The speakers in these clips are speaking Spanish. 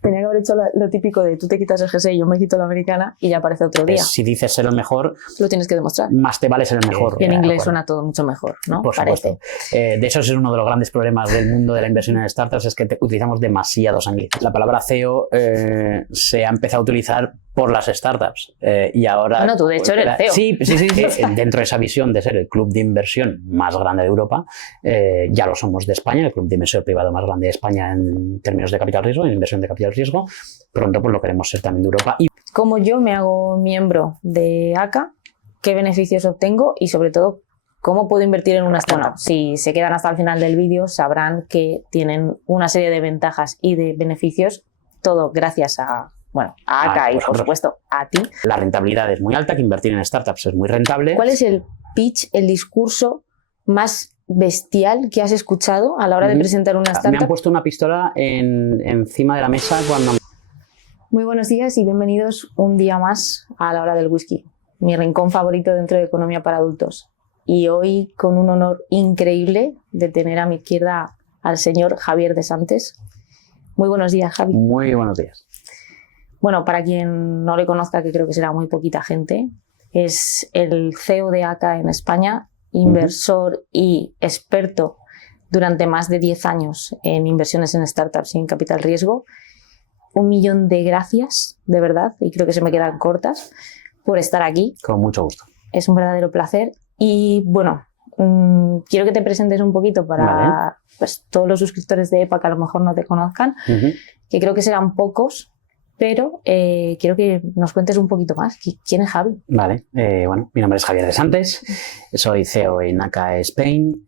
Tenía que haber hecho lo típico de tú te quitas el jersey y yo me quito la americana y ya aparece otro día. Si dices ser el mejor, lo tienes que demostrar. Más te vale ser el mejor. Y en inglés suena todo mucho mejor, ¿no? Por supuesto. De hecho, es uno de los grandes problemas del mundo de la inversión en startups, es que utilizamos demasiados anglicismos. La palabra CEO se ha empezado a utilizar por las startups y ahora... Bueno, tú de hecho eres el CEO. Sí. Dentro de esa visión de ser el club de inversión más grande de Europa, ya lo somos de España, el club de inversión privado más grande de España en términos de capital riesgo, en inversión de capital riesgo. Pronto pues lo queremos ser también de Europa. ¿Cómo yo me hago miembro de ACA? ¿Qué beneficios obtengo? Y sobre todo, ¿cómo puedo invertir en una startup? Si se quedan hasta el final del vídeo, sabrán que tienen una serie de ventajas y de beneficios, todo gracias a ACA y por supuesto a ti. La rentabilidad es muy alta, que invertir en startups es muy rentable. ¿Cuál es el pitch, el discurso más bestial que has escuchado a la hora de presentar una startup? Me han puesto una pistola encima de la mesa cuando... Muy buenos días y bienvenidos un día más a La Hora del Whisky, mi rincón favorito dentro de Economía para Adultos. Y hoy con un honor increíble de tener a mi izquierda al señor Javier de Santes. Muy buenos días, Javi. Muy buenos días. Bueno, para quien no le conozca, que creo que será muy poquita gente, es el CEO de ACA en España, inversor y experto durante más de 10 años en inversiones en startups y en capital riesgo. 1.000.000 de gracias, de verdad, y creo que se me quedan cortas, por estar aquí. Con mucho gusto. Es un verdadero placer. Y bueno, quiero que te presentes un poquito para pues, todos los suscriptores de EPA que a lo mejor no te conozcan, que creo que serán pocos, pero quiero que nos cuentes un poquito más. ¿Quién es Javi? Vale, bueno, mi nombre es Javier de Santes, soy CEO en ACA Spain,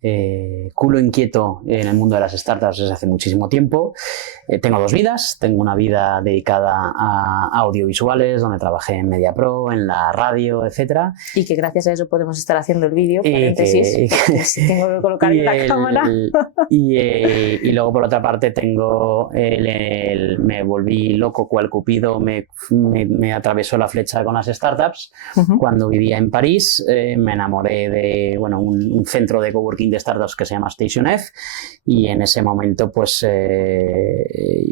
culo inquieto en el mundo de las startups desde hace muchísimo tiempo. Tengo dos vidas, tengo una vida dedicada a audiovisuales, donde trabajé en MediaPro, en la radio, etcétera. Y que gracias a eso podemos estar haciendo el vídeo, paréntesis, tengo que colocar la cámara. Y luego por otra parte tengo, me volví loco cual Cupido me atravesó la flecha con las startups. Cuando vivía en París me enamoré de un centro de coworking de startups que se llama Station F, y en ese momento pues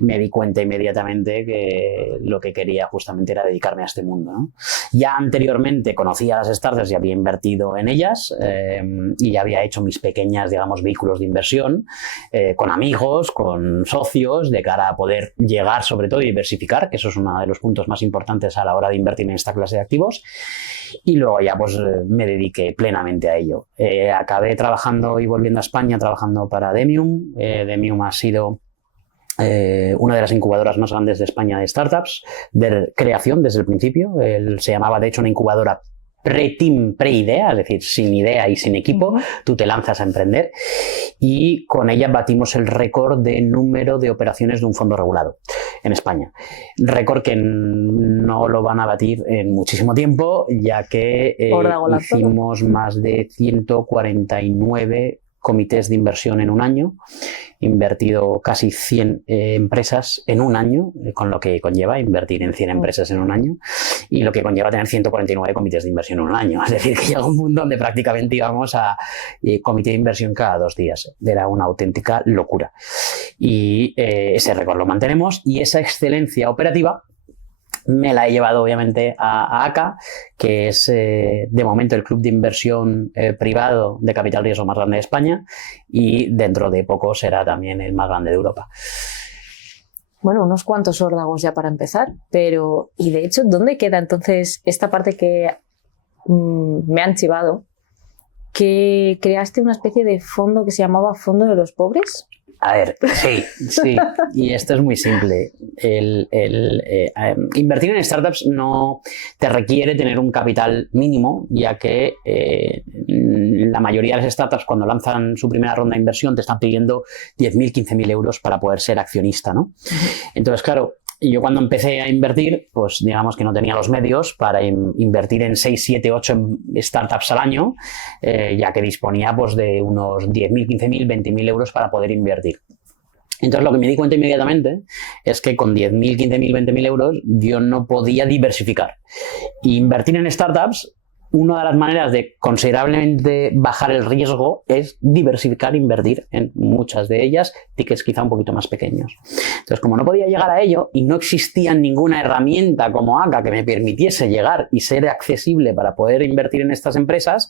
me di cuenta inmediatamente que lo que quería justamente era dedicarme a este mundo, ¿no? Ya anteriormente conocía las startups y había invertido en ellas y ya había hecho mis pequeñas, digamos, vehículos de inversión con amigos, con socios, de cara a poder llegar sobre todo y diversificar, que eso es uno de los puntos más importantes a la hora de invertir en esta clase de activos. Y luego ya pues me dediqué plenamente a ello. Acabé trabajando y volviendo a España trabajando para Demium. Demium ha sido una de las incubadoras más grandes de España de startups, de creación desde el principio. Se llamaba de hecho una incubadora pre-team, pre-idea, es decir, sin idea y sin equipo, tú te lanzas a emprender, y con ella batimos el récord de número de operaciones de un fondo regulado en España. Récord que no lo van a batir en muchísimo tiempo, ya que hicimos más de 149 comités de inversión en un año, invertido casi 100 empresas en un año, con lo que conlleva invertir en 100 empresas en un año y lo que conlleva tener 149 comités de inversión en un año. Es decir, que llega un mundo donde prácticamente íbamos a comité de inversión cada 2 días. Era una auténtica locura. Y ese récord lo mantenemos, y esa excelencia operativa me la he llevado obviamente a ACA, que es de momento el club de inversión privado de capital riesgo más grande de España, y dentro de poco será también el más grande de Europa. Bueno, unos cuantos órdagos ya para empezar, pero y de hecho, ¿dónde queda entonces esta parte que me han chivado? Que creaste una especie de fondo que se llamaba Fondo de los Pobres. A ver, sí, y esto es muy simple. Invertir en startups no te requiere tener un capital mínimo, ya que la mayoría de las startups cuando lanzan su primera ronda de inversión te están pidiendo 10.000, 15.000 euros para poder ser accionista, ¿no? Entonces, claro, y yo cuando empecé a invertir, pues digamos que no tenía los medios para invertir en 6, 7, 8 startups al año, ya que disponía pues de unos 10.000, 15.000, 20.000 euros para poder invertir. Entonces lo que me di cuenta inmediatamente es que con 10.000, 15.000, 20.000 euros yo no podía diversificar. E invertir en startups una de las maneras de considerablemente bajar el riesgo es diversificar, invertir en muchas de ellas, tickets quizá un poquito más pequeños. Entonces, como no podía llegar a ello y no existía ninguna herramienta como ACA que me permitiese llegar y ser accesible para poder invertir en estas empresas,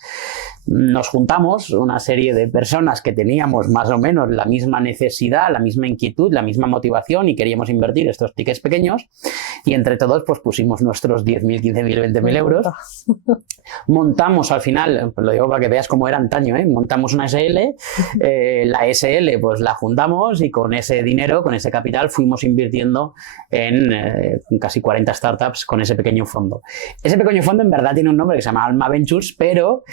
nos juntamos una serie de personas que teníamos más o menos la misma necesidad, la misma inquietud, la misma motivación y queríamos invertir estos tickets pequeños, y entre todos pues pusimos nuestros 10.000, 15.000, 20.000 euros. Montamos al final, pues lo digo para que veas cómo era antaño, montamos una SL, la SL pues la juntamos y con ese dinero, con ese capital, fuimos invirtiendo en casi 40 startups con ese pequeño fondo. Ese pequeño fondo en verdad tiene un nombre que se llama Alma Ventures, pero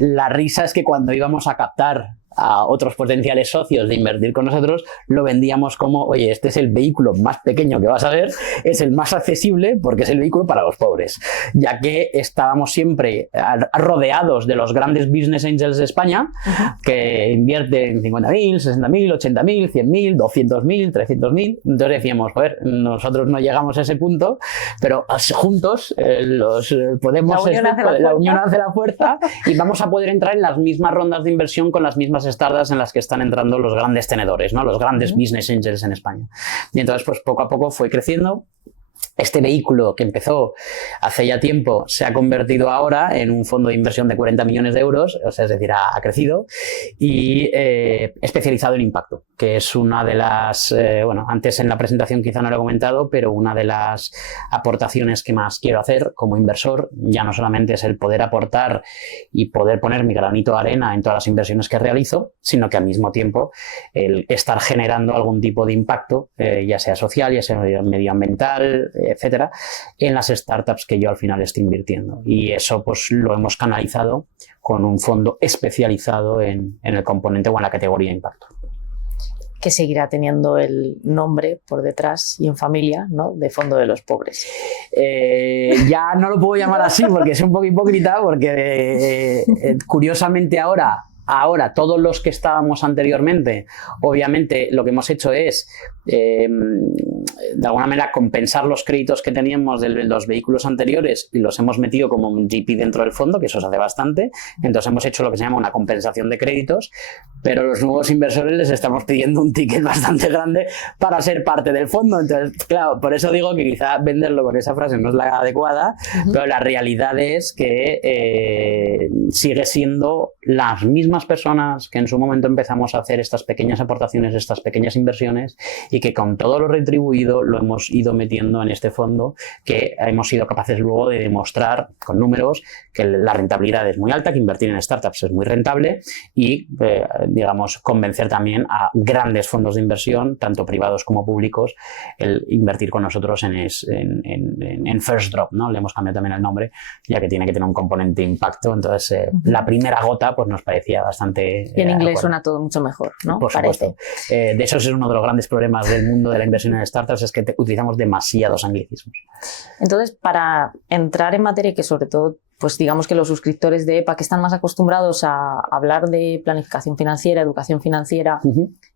la risa es que cuando íbamos a captar a otros potenciales socios de invertir con nosotros, lo vendíamos como, oye, este es el vehículo más pequeño que vas a ver, es el más accesible porque es el vehículo para los pobres, ya que estábamos siempre rodeados de los grandes business angels de España, que invierten 50.000, 60.000, 80.000, 100.000, 200.000, 300.000. Entonces decíamos, joder, nosotros no llegamos a ese punto, pero juntos podemos, la unión hace la fuerza y vamos a poder entrar en las mismas rondas de inversión con las mismas startups en las que están entrando los grandes tenedores, ¿no? Los grandes business angels en España. Y entonces, pues poco a poco fue creciendo. Este vehículo que empezó hace ya tiempo se ha convertido ahora en un fondo de inversión de 40 millones de euros, o sea, es decir, ha crecido, y especializado en impacto, que es una de las, bueno, antes en la presentación quizá no lo he comentado, pero una de las aportaciones que más quiero hacer como inversor, ya no solamente es el poder aportar y poder poner mi granito de arena en todas las inversiones que realizo, sino que al mismo tiempo el estar generando algún tipo de impacto, ya sea social, ya sea medioambiental, etcétera, en las startups que yo al final estoy invirtiendo. Y eso pues lo hemos canalizado con un fondo especializado en el componente o en la categoría de impacto. Que seguirá teniendo el nombre por detrás y en familia, ¿no?, de Fondo de los Pobres. Ya no lo puedo llamar así porque es un poco hipócrita, porque curiosamente ahora todos los que estábamos anteriormente, obviamente lo que hemos hecho es de alguna manera compensar los créditos que teníamos de los vehículos anteriores y los hemos metido como un GP dentro del fondo, que eso se hace bastante. Entonces hemos hecho lo que se llama una compensación de créditos, pero a los nuevos inversores les estamos pidiendo un ticket bastante grande para ser parte del fondo. Entonces, claro, por eso digo que quizá venderlo con esa frase no es la adecuada, pero la realidad es que sigue siendo las mismas personas que en su momento empezamos a hacer estas pequeñas aportaciones, estas pequeñas inversiones, y que con todo lo retribuido lo hemos ido metiendo en este fondo, que hemos sido capaces luego de demostrar con números que la rentabilidad es muy alta, que invertir en startups es muy rentable y, digamos, convencer también a grandes fondos de inversión, tanto privados como públicos, el invertir con nosotros en First Drop, ¿no? Le hemos cambiado también el nombre, ya que tiene que tener un componente de impacto. Entonces, la primera gota pues nos parecía bastante... Y en inglés suena todo mucho mejor, ¿no? Por supuesto. De hecho, es uno de los grandes problemas del mundo de la inversión en startups, es que utilizamos demasiados anglicismos. Entonces, para entrar en materia, que sobre todo, pues digamos que los suscriptores de EPA, que están más acostumbrados a hablar de planificación financiera, educación financiera,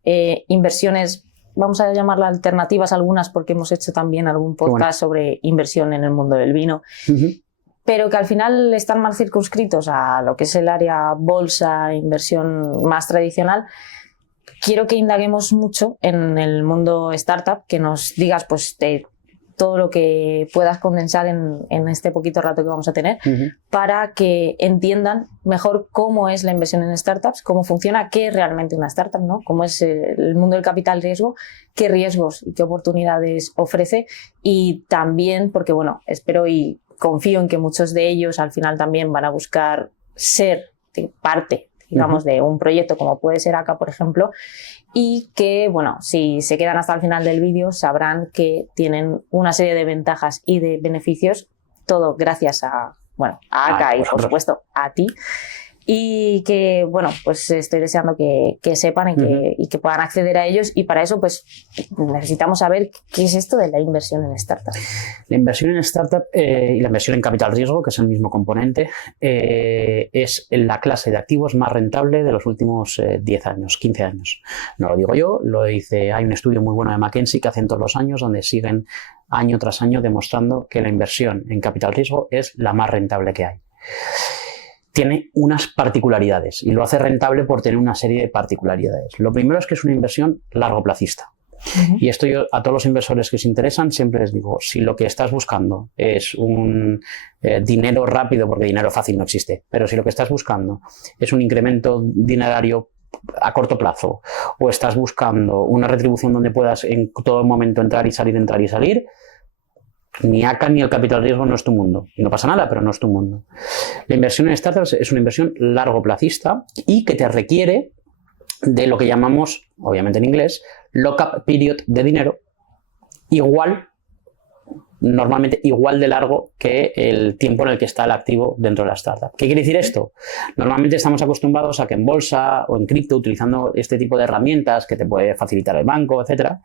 inversiones, vamos a llamarlas alternativas algunas, porque hemos hecho también algún podcast sobre inversión en el mundo del vino, pero que al final están más circunscritos a lo que es el área bolsa, inversión más tradicional. Quiero que indaguemos mucho en el mundo startup, que nos digas pues todo lo que puedas condensar en este poquito rato que vamos a tener, para que entiendan mejor cómo es la inversión en startups, cómo funciona, qué es realmente una startup, ¿no? Cómo es el mundo del capital riesgo, qué riesgos y qué oportunidades ofrece, y también, porque bueno, espero y confío en que muchos de ellos al final también van a buscar ser parte, digamos, de un proyecto como puede ser ACA, por ejemplo, y que, bueno, si se quedan hasta el final del vídeo sabrán que tienen una serie de ventajas y de beneficios, todo gracias a, bueno, a ACA y, por supuesto, a ti. Y que, bueno, pues estoy deseando que sepan y que puedan acceder a ellos, y para eso pues necesitamos saber qué es esto de la inversión en startup. La inversión en startup y la inversión en capital riesgo, que es el mismo componente, es la clase de activos más rentable de los últimos 10 años, 15 años. No lo digo yo, lo dice, hay un estudio muy bueno de McKinsey que hacen todos los años, donde siguen año tras año demostrando que la inversión en capital riesgo es la más rentable que hay. tiene unas particularidades y lo hace rentable por tener una serie de particularidades. Lo primero es que es una inversión largoplacista. Y esto yo a todos los inversores que os interesan siempre les digo, si lo que estás buscando es un dinero rápido, porque dinero fácil no existe, pero si lo que estás buscando es un incremento dinerario a corto plazo o estás buscando una retribución donde puedas en todo momento entrar y salir, ni ACA ni el capital riesgo no es tu mundo. Y no pasa nada, pero no es tu mundo. La inversión en startups es una inversión largoplacista y que te requiere de lo que llamamos, obviamente en inglés, lock-up period de dinero, normalmente igual de largo que el tiempo en el que está el activo dentro de la startup. ¿Qué quiere decir esto? Normalmente estamos acostumbrados a que en bolsa o en cripto, utilizando este tipo de herramientas que te puede facilitar el banco, etcétera,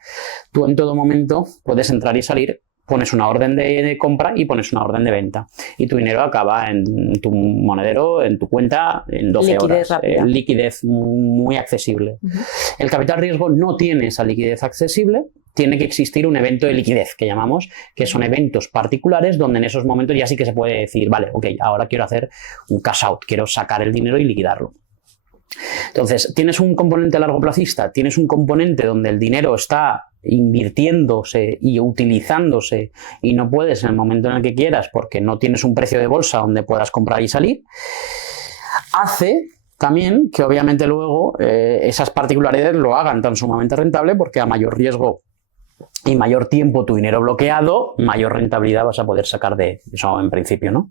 tú en todo momento puedes entrar y salir, pones una orden de compra y pones una orden de venta. Y tu dinero acaba en tu monedero, en tu cuenta, en 12 horas. Liquidez muy accesible. El capital riesgo no tiene esa liquidez accesible. Tiene que existir un evento de liquidez, que llamamos, que son eventos particulares donde en esos momentos ya sí que se puede decir, vale, ok, ahora quiero hacer un cash out, quiero sacar el dinero y liquidarlo. Entonces, tienes un componente largoplacista, tienes un componente donde el dinero está invirtiéndose y utilizándose y no puedes en el momento en el que quieras porque no tienes un precio de bolsa donde puedas comprar y salir, hace también que obviamente luego esas particularidades lo hagan tan sumamente rentable porque a mayor riesgo y mayor tiempo tu dinero bloqueado, mayor rentabilidad vas a poder sacar de eso en principio, ¿no?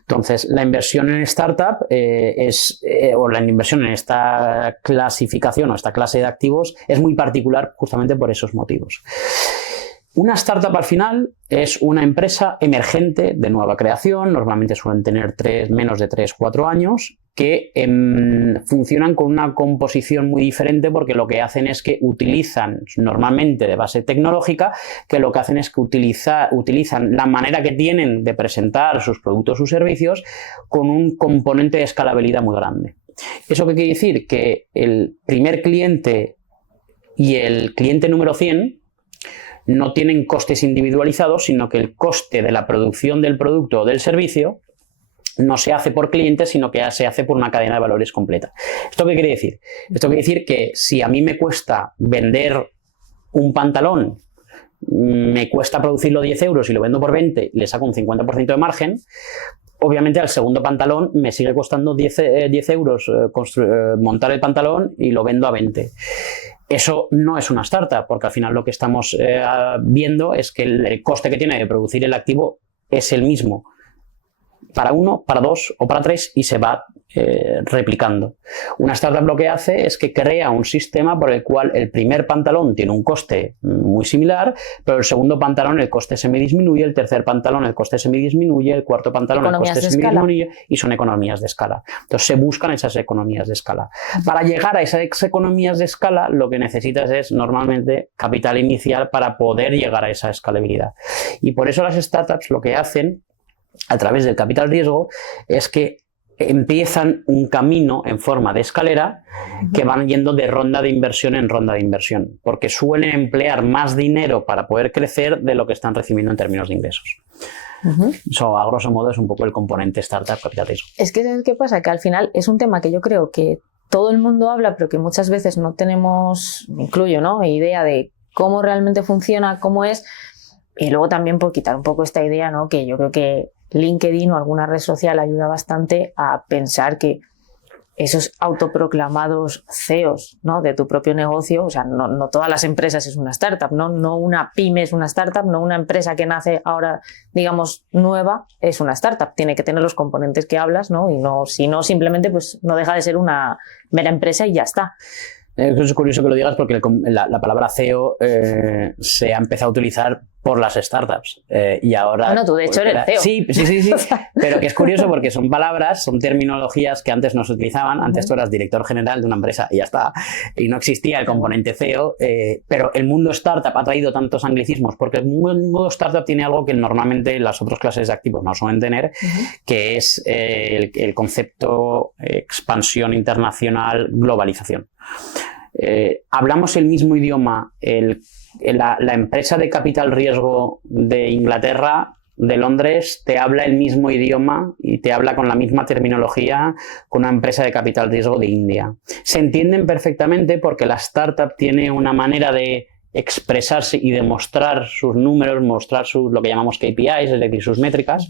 Entonces, la inversión en startup o la inversión en esta clasificación o esta clase de activos es muy particular justamente por esos motivos. Una startup al final es una empresa emergente de nueva creación, normalmente suelen tener menos de 3-4 años, que funcionan con una composición muy diferente porque lo que hacen es que utilizan, normalmente de base tecnológica, que lo que hacen es que utilizan la manera que tienen de presentar sus productos o sus servicios con un componente de escalabilidad muy grande. ¿Eso qué quiere decir? Que el primer cliente y el cliente número 100 no tienen costes individualizados, sino que el coste de la producción del producto o del servicio no se hace por cliente, sino que se hace por una cadena de valores completa. ¿Esto qué quiere decir? Esto quiere decir que si a mí me cuesta vender un pantalón, me cuesta producirlo 10 euros y lo vendo por 20, le saco un 50% de margen, obviamente al segundo pantalón me sigue costando 10 euros montar el pantalón y lo vendo a 20. Eso no es una startup, porque al final lo que estamos viendo es que el coste que tiene de producir el activo es el mismo para 1, para 2 o para 3 y se va replicando. Una startup lo que hace es que crea un sistema por el cual el primer pantalón tiene un coste muy similar, pero el segundo pantalón el coste se me disminuye, el tercer pantalón el coste se me disminuye, el cuarto pantalón el coste se me disminuye y son economías de escala. Entonces se buscan esas economías de escala. Para llegar a esas economías de escala lo que necesitas es normalmente capital inicial para poder llegar a esa escalabilidad. Y por eso las startups lo que hacen a través del capital riesgo es que empiezan un camino en forma de escalera que van yendo de ronda de inversión en ronda de inversión, porque suelen emplear más dinero para poder crecer de lo que están recibiendo en términos de ingresos. Eso, a grosso modo, es un poco el componente startup capital riesgo. Es que, ¿sabes qué pasa? Que al final es un tema que yo creo que todo el mundo habla, pero que muchas veces no tenemos, me incluyo, ¿no?, idea de cómo realmente funciona, cómo es, y luego también por quitar un poco esta idea, ¿no?, que yo creo que LinkedIn o alguna red social ayuda bastante a pensar que esos autoproclamados CEOs, ¿no?, de tu propio negocio, o sea, no todas las empresas es una startup, no una pyme es una startup, no una empresa que nace ahora, digamos, nueva es una startup, tiene que tener los componentes que hablas, ¿no?, y no, si no, simplemente pues no deja de ser una mera empresa y ya está. Es curioso que lo digas porque la palabra CEO se ha empezado a utilizar por las startups y ahora... Bueno, tú de hecho eres CEO. Sí, pero que es curioso porque son palabras, son terminologías que antes no se utilizaban. Antes tú eras director general de una empresa y ya está, y no existía el componente CEO, pero el mundo startup ha traído tantos anglicismos porque el mundo startup tiene algo que normalmente las otras clases de activos no suelen tener, que es el concepto expansión internacional, globalización. Hablamos el mismo idioma. La empresa de capital riesgo de Inglaterra de Londres te habla el mismo idioma y te habla con la misma terminología que una empresa de capital riesgo de India. Se entienden perfectamente porque la startup tiene una manera de expresarse y de mostrar sus números, mostrar lo que llamamos KPIs, es decir, sus métricas,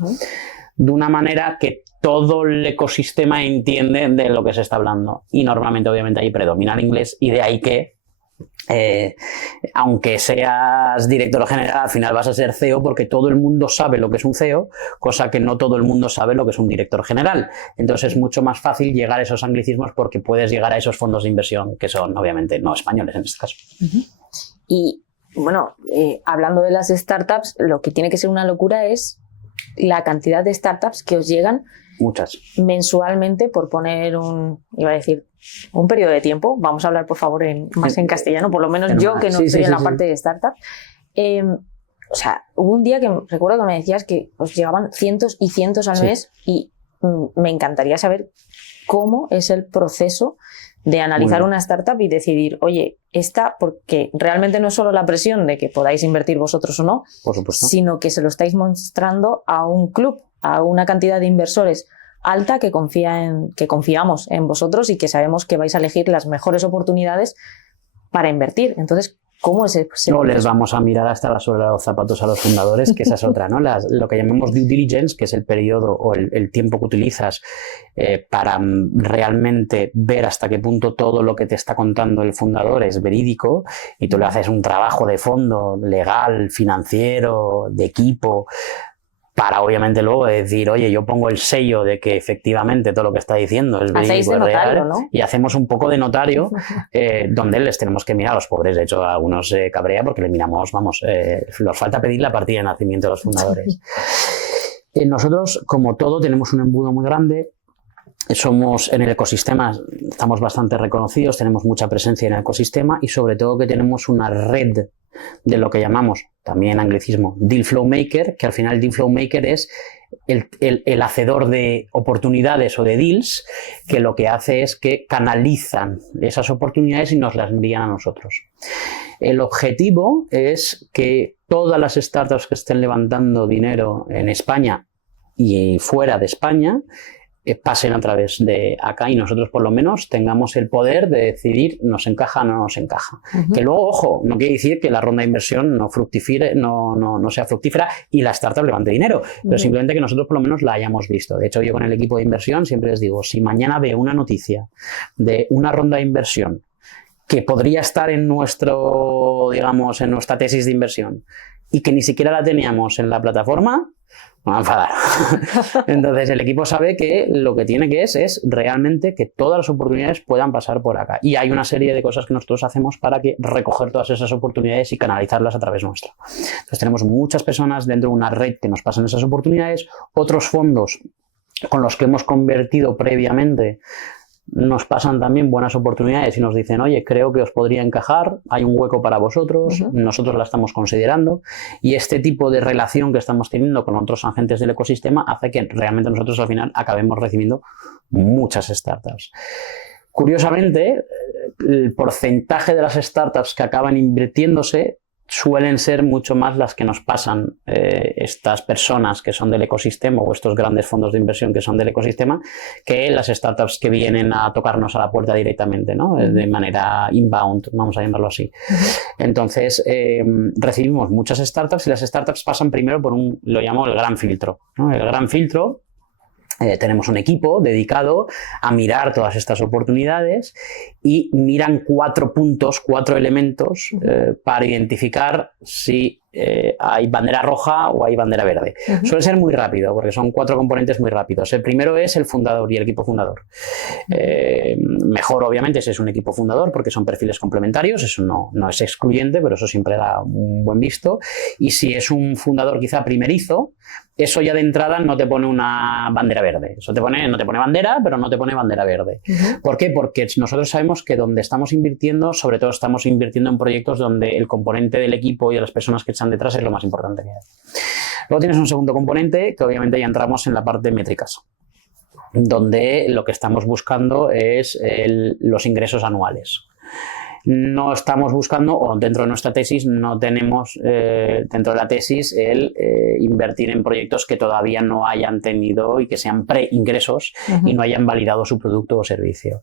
de una manera que todo el ecosistema entiende de lo que se está hablando. Y normalmente, obviamente, ahí predomina el inglés y de ahí que aunque seas director general, al final vas a ser CEO porque todo el mundo sabe lo que es un CEO, cosa que no todo el mundo sabe lo que es un director general. Entonces es mucho más fácil llegar a esos anglicismos porque puedes llegar a esos fondos de inversión que son, obviamente, no españoles en este caso. Y, bueno, hablando de las startups, lo que tiene que ser una locura es la cantidad de startups que os llegan muchas mensualmente, por poner iba a decir, un periodo de tiempo. Vamos a hablar, por favor, más en castellano, por lo menos yo que no estoy en la parte de startup. O sea, hubo un día que recuerdo que me decías que os llegaban cientos y cientos al mes y me encantaría saber cómo es el proceso de analizar una startup y decidir, oye, esta, porque realmente no es solo la presión de que podáis invertir vosotros o no, por supuesto, sino que se lo estáis mostrando a un club, a una cantidad de inversores alta que confiamos en vosotros y que sabemos que vais a elegir las mejores oportunidades para invertir. Entonces, ¿cómo es ese no les vamos a mirar hasta la suela de los zapatos a los fundadores, que esa es otra, ¿no? Lo que llamamos due diligence, que es el periodo o el tiempo que utilizas para realmente ver hasta qué punto todo lo que te está contando el fundador es verídico, y tú le haces un trabajo de fondo, legal, financiero, de equipo, para obviamente luego decir, oye, yo pongo el sello de que efectivamente todo lo que está diciendo es verídico, es real, ¿no? Y hacemos un poco de notario donde les tenemos que mirar a los pobres. De hecho, a algunos se cabrea porque le miramos, nos falta pedir la partida de nacimiento de los fundadores. Nosotros, como todo, tenemos un embudo muy grande. Somos en el ecosistema, estamos bastante reconocidos, tenemos mucha presencia en el ecosistema y sobre todo que tenemos una red de lo que llamamos, también en anglicismo, Deal Flow Maker, que al final Deal Flow Maker es el hacedor de oportunidades o de deals, que lo que hace es que canalizan esas oportunidades y nos las envían a nosotros. El objetivo es que todas las startups que estén levantando dinero en España y fuera de España pasen a través de acá y nosotros por lo menos tengamos el poder de decidir nos encaja o no nos encaja. Que luego, ojo, no quiere decir que la ronda de inversión no sea fructífera y la startup levante dinero, pero simplemente que nosotros por lo menos la hayamos visto. De hecho, yo con el equipo de inversión siempre les digo, si mañana veo una noticia de una ronda de inversión que podría estar en digamos, en nuestra tesis de inversión y que ni siquiera la teníamos en la plataforma, me va a enfadar. Entonces el equipo sabe que lo que tiene que es realmente que todas las oportunidades puedan pasar por acá. Y hay una serie de cosas que nosotros hacemos para que recoger todas esas oportunidades y canalizarlas a través nuestro. Entonces tenemos muchas personas dentro de una red que nos pasan esas oportunidades, otros fondos con los que hemos convertido previamente nos pasan también buenas oportunidades y nos dicen, oye, creo que os podría encajar, hay un hueco para vosotros, nosotros la estamos considerando, y este tipo de relación que estamos teniendo con otros agentes del ecosistema hace que realmente nosotros al final acabemos recibiendo muchas startups. Curiosamente, el porcentaje de las startups que acaban invirtiéndose suelen ser mucho más las que nos pasan estas personas que son del ecosistema o estos grandes fondos de inversión que son del ecosistema que las startups que vienen a tocarnos a la puerta directamente, ¿no? De manera inbound, vamos a llamarlo así. Entonces, recibimos muchas startups y las startups pasan primero por lo llamo el gran filtro, ¿no? El gran filtro. Tenemos un equipo dedicado a mirar todas estas oportunidades y miran 4 puntos, 4 elementos para identificar si hay bandera roja o hay bandera verde. Suele ser muy rápido porque son 4 componentes muy rápidos. El primero es el fundador y el equipo fundador. Mejor obviamente si es un equipo fundador porque son perfiles complementarios, eso no es excluyente, pero eso siempre da un buen visto. Y si es un fundador quizá primerizo, eso ya de entrada no te pone una bandera verde. Eso no te pone bandera, pero no te pone bandera verde. ¿Por qué? Porque nosotros sabemos que donde estamos invirtiendo, sobre todo estamos invirtiendo en proyectos donde el componente del equipo y de las personas que están detrás es lo más importante que hay. Luego tienes un segundo componente que obviamente ya entramos en la parte de métricas, donde lo que estamos buscando es los ingresos anuales. no estamos buscando, o dentro de nuestra tesis no tenemos dentro de la tesis el invertir en proyectos que todavía no hayan tenido y que sean pre-ingresos y no hayan validado su producto o servicio.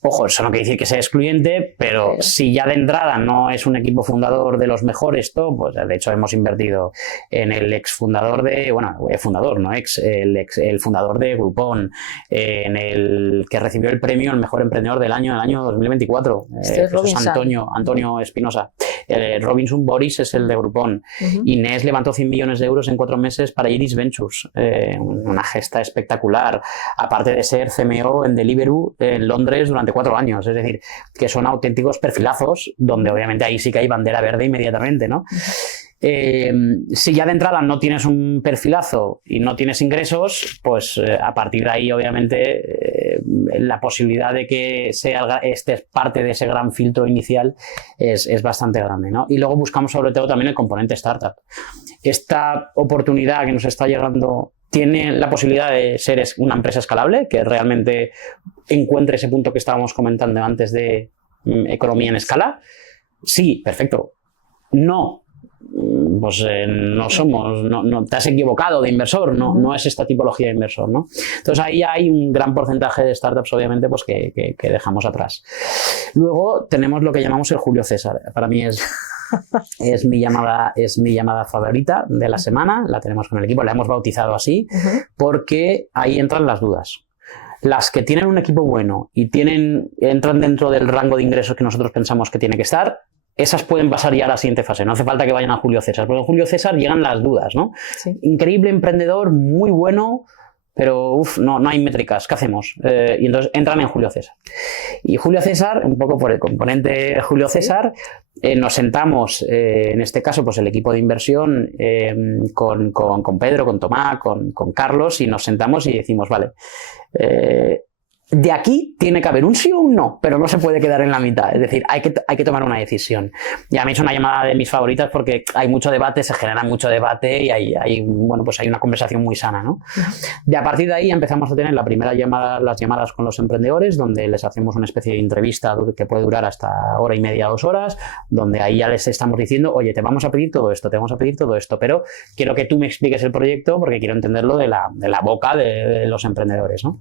Ojo, eso no quiere decir que sea excluyente, pero si ya de entrada no es un equipo fundador de los mejores, pues de hecho hemos invertido en el exfundador de, bueno, fundador, no el fundador de Groupon, en el que recibió el premio al mejor emprendedor del año 2024, es Antonio Espinosa. Robinson Boris es el de Groupon. Inés levantó 100 millones de euros en 4 meses para Iris Ventures, una gesta espectacular, aparte de ser CMO en Deliveroo en Londres durante 4 años, es decir, que son auténticos perfilazos, donde obviamente ahí sí que hay bandera verde inmediatamente, ¿no? Si ya de entrada no tienes un perfilazo y no tienes ingresos, pues a partir de ahí obviamente la posibilidad de que estés parte de ese gran filtro inicial es bastante grande, ¿no? Y luego buscamos sobre todo también el componente startup. Esta oportunidad que nos está llegando tiene la posibilidad de ser una empresa escalable, que realmente encuentre ese punto que estábamos comentando antes de economía en escala. Sí, perfecto. No, pues no te has equivocado de inversor, no es esta tipología de inversor, ¿no? Entonces ahí hay un gran porcentaje de startups, obviamente, pues que dejamos atrás. Luego tenemos lo que llamamos el Julio César. Para mí es mi llamada favorita de la semana, la tenemos con el equipo, la hemos bautizado así, porque ahí entran las dudas. Las que tienen un equipo bueno y entran dentro del rango de ingresos que nosotros pensamos que tiene que estar, esas pueden pasar ya a la siguiente fase. No hace falta que vayan a Julio César, porque en Julio César llegan las dudas, ¿no? Sí. Increíble emprendedor, muy bueno, pero no hay métricas, ¿qué hacemos? Y entonces entran en Julio César. Y Julio César, un poco por el componente Julio César, nos sentamos, en este caso, pues el equipo de inversión con Pedro, con Tomás, con Carlos, y nos sentamos y decimos, vale, de aquí tiene que haber un sí o un no, pero no se puede quedar en la mitad. Es decir, hay que tomar una decisión. Y a mí es una llamada de mis favoritas porque hay mucho debate, se genera mucho debate y hay una conversación muy sana, ¿no? A partir de ahí empezamos a tener las llamadas con los emprendedores, donde les hacemos una especie de entrevista que puede durar hasta 1h30, 2 horas, donde ahí ya les estamos diciendo, oye, te vamos a pedir todo esto, pero quiero que tú me expliques el proyecto porque quiero entenderlo de la boca de los emprendedores, ¿no?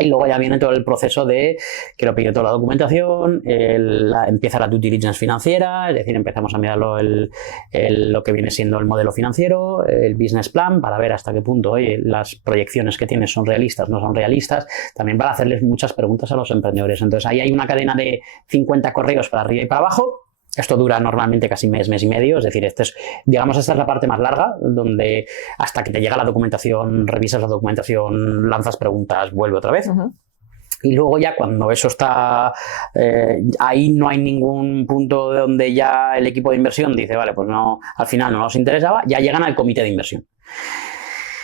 Y luego ya viene todo el proceso de quiero pedir toda la documentación, empieza la due diligence financiera, es decir, empezamos a mirar lo que viene siendo el modelo financiero, el business plan, para ver hasta qué punto las proyecciones que tienes son realistas, no son realistas, también para hacerles muchas preguntas a los emprendedores. Entonces ahí hay una cadena de 50 correos para arriba y para abajo. Esto dura normalmente casi mes y medio, es decir, esta es la parte más larga, donde hasta que te llega la documentación, revisas la documentación, lanzas preguntas, vuelve otra vez. Y luego ya cuando eso está, ahí no hay ningún punto donde ya el equipo de inversión dice, vale, pues no, al final no nos interesaba, ya llegan al comité de inversión.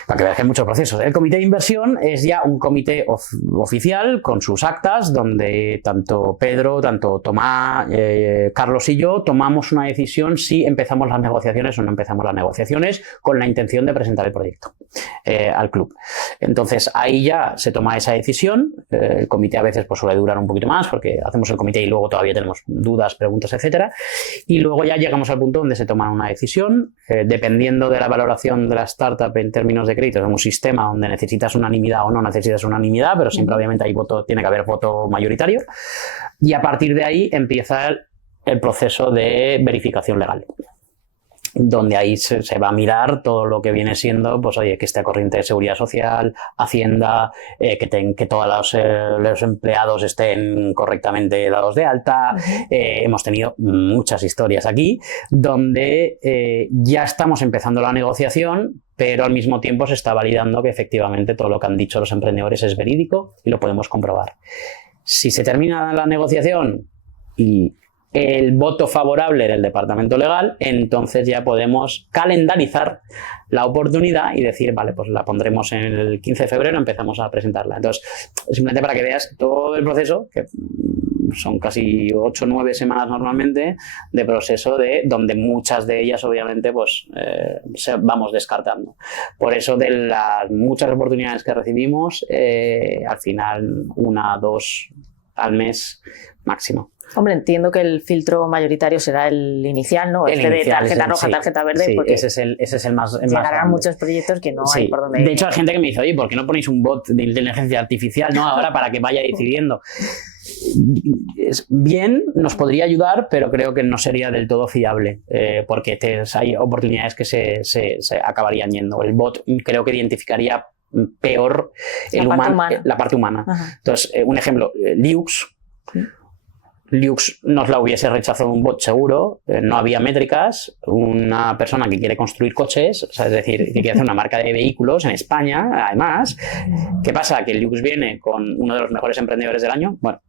Para que veas que hay muchos procesos. El comité de inversión es ya un comité oficial con sus actas donde tanto Pedro, tanto Tomás, Carlos y yo tomamos una decisión si empezamos las negociaciones o no empezamos las negociaciones con la intención de presentar el proyecto al club. Entonces ahí ya se toma esa decisión. El comité a veces pues, suele durar un poquito más porque hacemos el comité y luego todavía tenemos dudas, preguntas, etcétera. Y luego ya llegamos al punto donde se toma una decisión dependiendo de la valoración de la startup en términos de créditos, es un sistema donde necesitas unanimidad o no necesitas unanimidad, pero siempre obviamente tiene que haber voto mayoritario, y a partir de ahí empieza el proceso de verificación legal, donde ahí se va a mirar todo lo que viene siendo, pues oye, que esté a corriente de seguridad social, Hacienda, que todos los empleados estén correctamente dados de alta. Hemos tenido muchas historias aquí donde ya estamos empezando la negociación, pero al mismo tiempo se está validando que efectivamente todo lo que han dicho los emprendedores es verídico y lo podemos comprobar. Si se termina la negociación y el voto favorable del departamento legal, entonces ya podemos calendarizar la oportunidad y decir, vale, pues la pondremos en el 15 de febrero, empezamos a presentarla. Entonces, simplemente para que veas todo el proceso, que son casi 8 o 9 semanas normalmente, de proceso donde muchas de ellas obviamente pues vamos descartando. Por eso de las muchas oportunidades que recibimos, al final 1, 2 al mes máximo. Hombre, entiendo que el filtro mayoritario será el inicial, ¿no? El de inicial, tarjeta roja, sí, tarjeta verde, sí, porque ese es el más llegarán grande. muchos proyectos que no hay por donde... De hecho, hay gente que me dice, oye, ¿por qué no ponéis un bot de inteligencia artificial, no, ahora para que vaya decidiendo? Bien, nos podría ayudar, pero creo que no sería del todo fiable, porque hay oportunidades que se acabarían yendo. El bot creo que identificaría peor la parte humana. Ajá. Entonces, un ejemplo, Liux nos la hubiese rechazado un bot seguro, no había métricas, una persona que quiere construir coches, o sea, es decir, que quiere hacer una marca de vehículos en España, además. ¿Qué pasa? Que Liux viene con uno de los mejores emprendedores del año, bueno,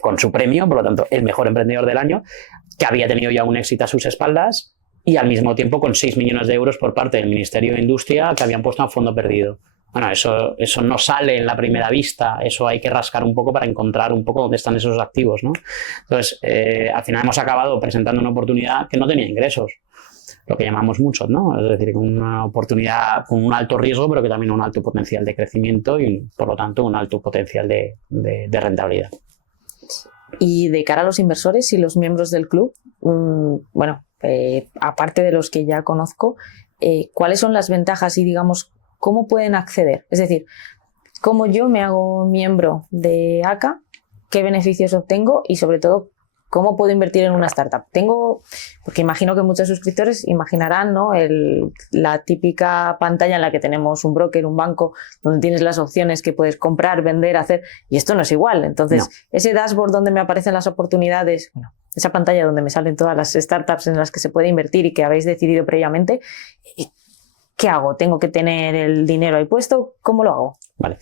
con su premio, por lo tanto, el mejor emprendedor del año, que había tenido ya un éxito a sus espaldas y al mismo tiempo con 6 millones de euros por parte del Ministerio de Industria que habían puesto a fondo perdido. Bueno, eso no sale en la primera vista, eso hay que rascar un poco para encontrar un poco dónde están esos activos, ¿no? Entonces, al final hemos acabado presentando una oportunidad que no tenía ingresos, lo que llamamos muchos, ¿no? Es decir, una oportunidad con un alto riesgo, pero que también un alto potencial de crecimiento y, por lo tanto, un alto potencial de rentabilidad. Y de cara a los inversores y los miembros del club, bueno, aparte de los que ya conozco, ¿cuáles son las ventajas y, digamos, cómo pueden acceder? Es decir, ¿cómo yo me hago miembro de ACA? ¿Qué beneficios obtengo? Y sobre todo, ¿cómo puedo invertir en una startup? Porque imagino que muchos suscriptores imaginarán, ¿no?, la típica pantalla en la que tenemos un broker, un banco, donde tienes las opciones que puedes comprar, vender, hacer, y esto no es igual. Entonces, ese dashboard donde me aparecen las oportunidades, bueno, esa pantalla donde me salen todas las startups en las que se puede invertir y que habéis decidido previamente, ¿qué hago? ¿Tengo que tener el dinero ahí puesto? ¿Cómo lo hago? Vale.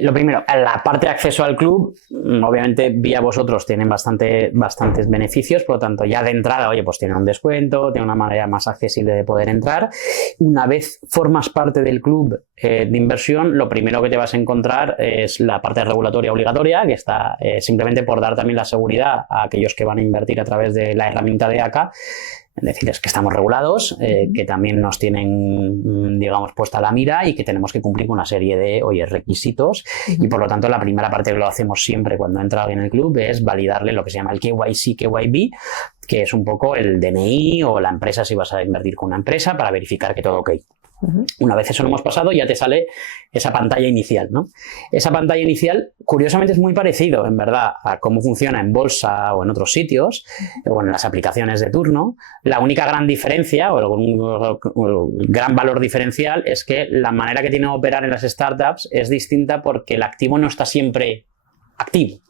Lo primero, la parte de acceso al club, obviamente vía vosotros tienen bastantes beneficios, por lo tanto ya de entrada, oye, pues tiene un descuento, tiene una manera más accesible de poder entrar. Una vez formas parte del club de inversión, lo primero que te vas a encontrar es la parte regulatoria obligatoria, que está simplemente por dar también la seguridad a aquellos que van a invertir a través de la herramienta de ACA. Es decir, es que estamos regulados, que también nos tienen, digamos, puesta la mira y que tenemos que cumplir con una serie de, requisitos. Y por lo tanto, la primera parte que lo hacemos siempre cuando entra alguien en el club es validarle lo que se llama el KYC, KYB, que es un poco el DNI o la empresa, si vas a invertir con una empresa, para verificar que todo ok. Una vez eso lo hemos pasado, ya te sale esa pantalla inicial, ¿no? Esa pantalla inicial, curiosamente, es muy parecido, en verdad, a cómo funciona en bolsa o en otros sitios, o en las aplicaciones de turno. La única gran diferencia, o el gran valor diferencial, es que la manera que tiene de operar en las startups es distinta porque el activo no está siempre activo.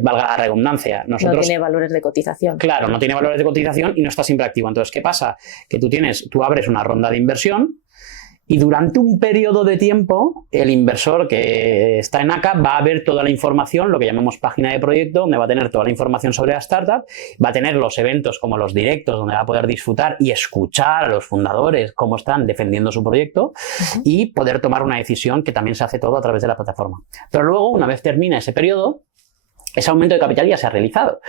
Valga la redundancia. No tiene valores de cotización. Claro, no tiene valores de cotización y no está siempre activo. Entonces, ¿qué pasa? Que tú abres una ronda de inversión y durante un periodo de tiempo el inversor que está en ACA va a ver toda la información, lo que llamamos página de proyecto, donde va a tener toda la información sobre la startup, va a tener los eventos como los directos, donde va a poder disfrutar y escuchar a los fundadores cómo están defendiendo su proyecto y poder tomar una decisión, que también se hace todo a través de la plataforma. Pero luego, una vez termina ese periodo, ese aumento de capital ya se ha realizado.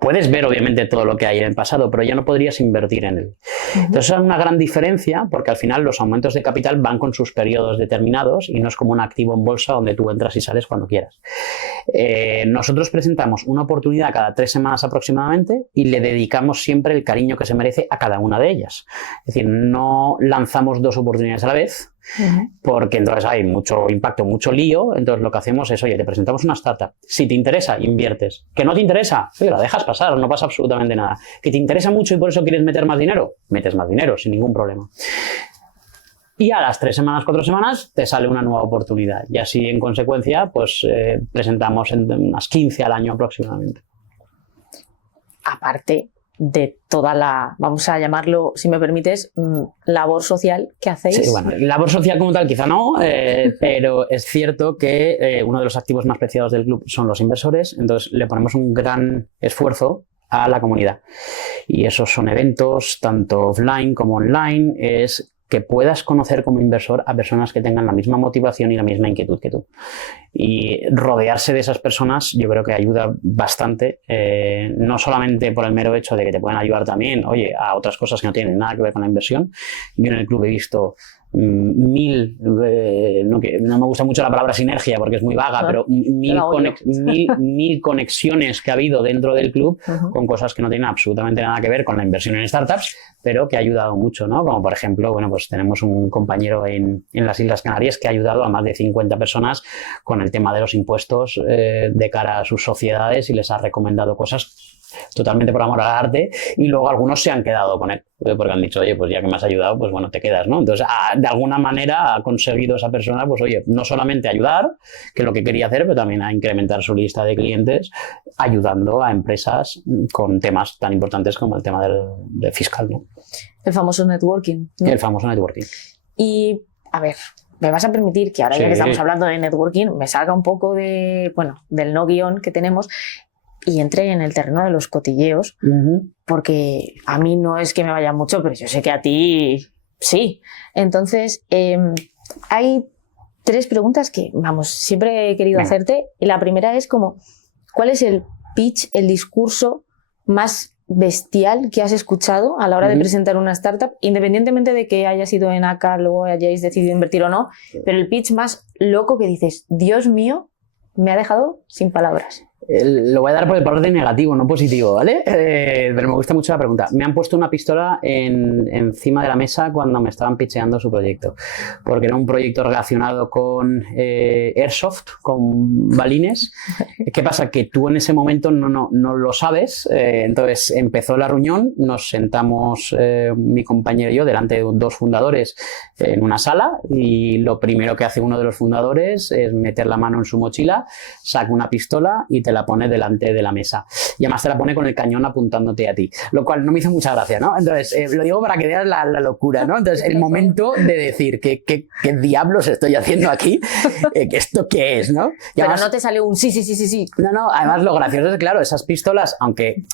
Puedes ver, obviamente, todo lo que hay en el pasado, pero ya no podrías invertir en él. Entonces, es una gran diferencia porque al final los aumentos de capital van con sus periodos determinados y no es como un activo en bolsa donde tú entras y sales cuando quieras. Nosotros presentamos una oportunidad cada 3 semanas aproximadamente y le dedicamos siempre el cariño que se merece a cada una de ellas. Es decir, no lanzamos 2 oportunidades a la vez, porque entonces hay mucho impacto, mucho lío. Entonces lo que hacemos es, oye, te presentamos una startup, si te interesa, inviertes. ¿Que no te interesa? Oye, la dejas pasar, no pasa absolutamente nada. ¿Que te interesa mucho y por eso quieres meter más dinero? Metes más dinero, sin ningún problema. Y a las 3 semanas, 4 semanas, te sale una nueva oportunidad. Y así, en consecuencia, pues presentamos en unas 15 al año aproximadamente. Aparte de toda la, vamos a llamarlo, si me permites, labor social que hacéis. Sí, bueno, labor social como tal quizá no, pero es cierto que uno de los activos más preciados del club son los inversores, entonces le ponemos un gran esfuerzo a la comunidad. Y esos son eventos, tanto offline como online, es que puedas conocer como inversor a personas que tengan la misma motivación y la misma inquietud que tú. Y rodearse de esas personas yo creo que ayuda bastante, no solamente por el mero hecho de que te pueden ayudar también, oye, a otras cosas que no tienen nada que ver con la inversión. Yo en el club he visto no me gusta mucho la palabra sinergia porque es muy vaga, pero mil conexiones que ha habido dentro del club con cosas que no tienen absolutamente nada que ver con la inversión en startups, pero que ha ayudado mucho, ¿no? Como por ejemplo, bueno, pues tenemos un compañero en las Islas Canarias que ha ayudado a más de 50 personas con el tema de los impuestos de cara a sus sociedades y les ha recomendado cosas totalmente por amor al arte, y luego algunos se han quedado con él porque han dicho, oye, pues ya que me has ayudado, pues bueno, te quedas, ¿no? Entonces, de alguna manera ha conseguido esa persona, pues oye, no solamente ayudar, que es lo que quería hacer, pero también a incrementar su lista de clientes, ayudando a empresas con temas tan importantes como el tema del fiscal, ¿no? El famoso networking, ¿no? El famoso networking. Y, a ver, me vas a permitir que ahora ya que estamos hablando de networking, me salga un poco del no guión que tenemos y entre en el terreno de los cotilleos, porque a mí no es que me vaya mucho, pero yo sé que a ti sí. Entonces, hay 3 preguntas que, vamos, siempre he querido hacerte. Y la primera es como, ¿cuál es el pitch, el discurso más bestial que has escuchado a la hora de presentar una startup, independientemente de que haya sido en ACA, luego hayáis decidido invertir o no, pero el pitch más loco que dices, Dios mío, me ha dejado sin palabras? Lo voy a dar por el orden negativo, no positivo, ¿vale? Pero me gusta mucho la pregunta. Me han puesto una pistola encima de la mesa cuando me estaban pitcheando su proyecto, porque era un proyecto relacionado con Airsoft, con balines. ¿Qué pasa? Que tú en ese momento no lo sabes. Entonces empezó la reunión, nos sentamos mi compañero y yo delante de 2 fundadores en una sala, y lo primero que hace uno de los fundadores es meter la mano en su mochila, saca una pistola y te la pone delante de la mesa. Y además te la pone con el cañón apuntándote a ti, lo cual no me hizo mucha gracia, ¿no? Entonces, lo digo para que veas la locura, ¿no? Entonces, el momento de decir, ¿qué diablos estoy haciendo aquí? ¿Esto qué es, no? Y además, pero no te sale un sí. No, además lo gracioso es, claro, esas pistolas, aunque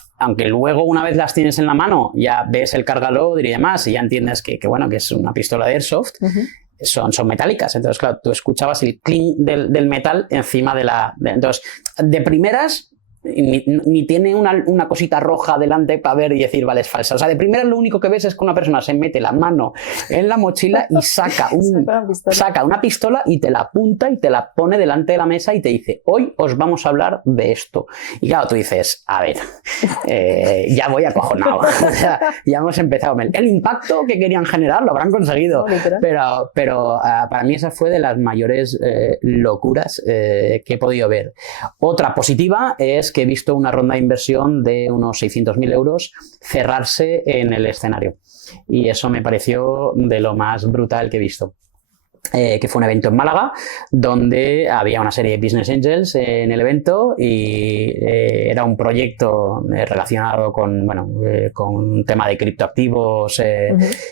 luego una vez las tienes en la mano, ya ves el cargador y demás, y ya entiendes que es una pistola de Airsoft, son metálicas. Entonces, claro, tú escuchabas el clink del metal encima de entonces, de primeras, ni tiene una cosita roja delante para ver y decir, vale, es falsa. O sea, de primeras lo único que ves es que una persona se mete la mano en la mochila y saca una pistola y te la apunta y te la pone delante de la mesa y te dice, hoy os vamos a hablar de esto. Y claro, tú dices, a ver, ya voy acojonado. O sea, ya hemos empezado. El impacto que querían generar lo habrán conseguido. No, pero para mí esa fue de las mayores locuras que he podido ver. Otra positiva es que he visto una ronda de inversión de unos 600.000 euros cerrarse en el escenario. Y eso me pareció de lo más brutal que he visto. Que fue un evento en Málaga donde había una serie de business angels en el evento y era un proyecto relacionado con un tema de criptoactivos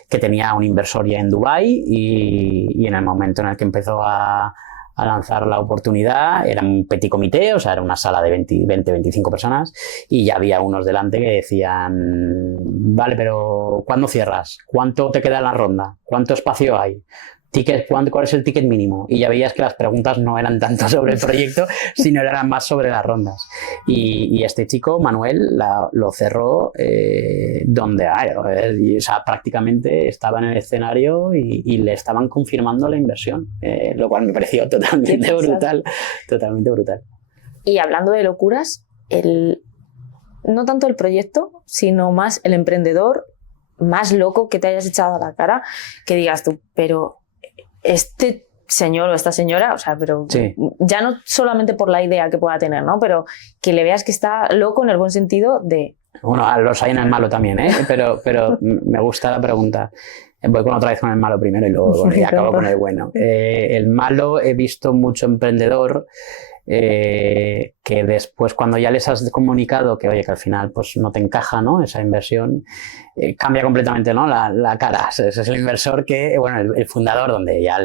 que tenía un inversor ya en Dubái, y en el momento en el que empezó a lanzar la oportunidad, era un petit comité, o sea, era una sala de 20-25 personas, y ya había unos delante que decían, vale, pero ¿cuándo cierras? ¿Cuánto te queda en la ronda? ¿Cuánto espacio hay? ¿Cuál es el ticket mínimo? Y ya veías que las preguntas no eran tanto sobre el proyecto, sino eran más sobre las rondas. Y este chico, Manuel, lo cerró o sea, prácticamente estaba en el escenario y le estaban confirmando la inversión, lo cual me pareció totalmente brutal. Y hablando de locuras, no tanto el proyecto, sino más el emprendedor más loco que te hayas echado a la cara, que digas tú, pero este señor o esta señora, o sea, pero sí, ya no solamente por la idea que pueda tener, ¿no? Pero que le veas que está loco en el buen sentido de... Bueno, los hay en el malo también, ¿eh? Pero me gusta la pregunta. Voy otra vez con el malo primero y luego y acabo con el bueno. El malo, he visto mucho emprendedor que después, cuando ya les has comunicado que, oye, que al final pues no te encaja, ¿no?, esa inversión, cambia completamente, ¿no?, la cara. Ese es el inversor que, bueno, el fundador, donde ya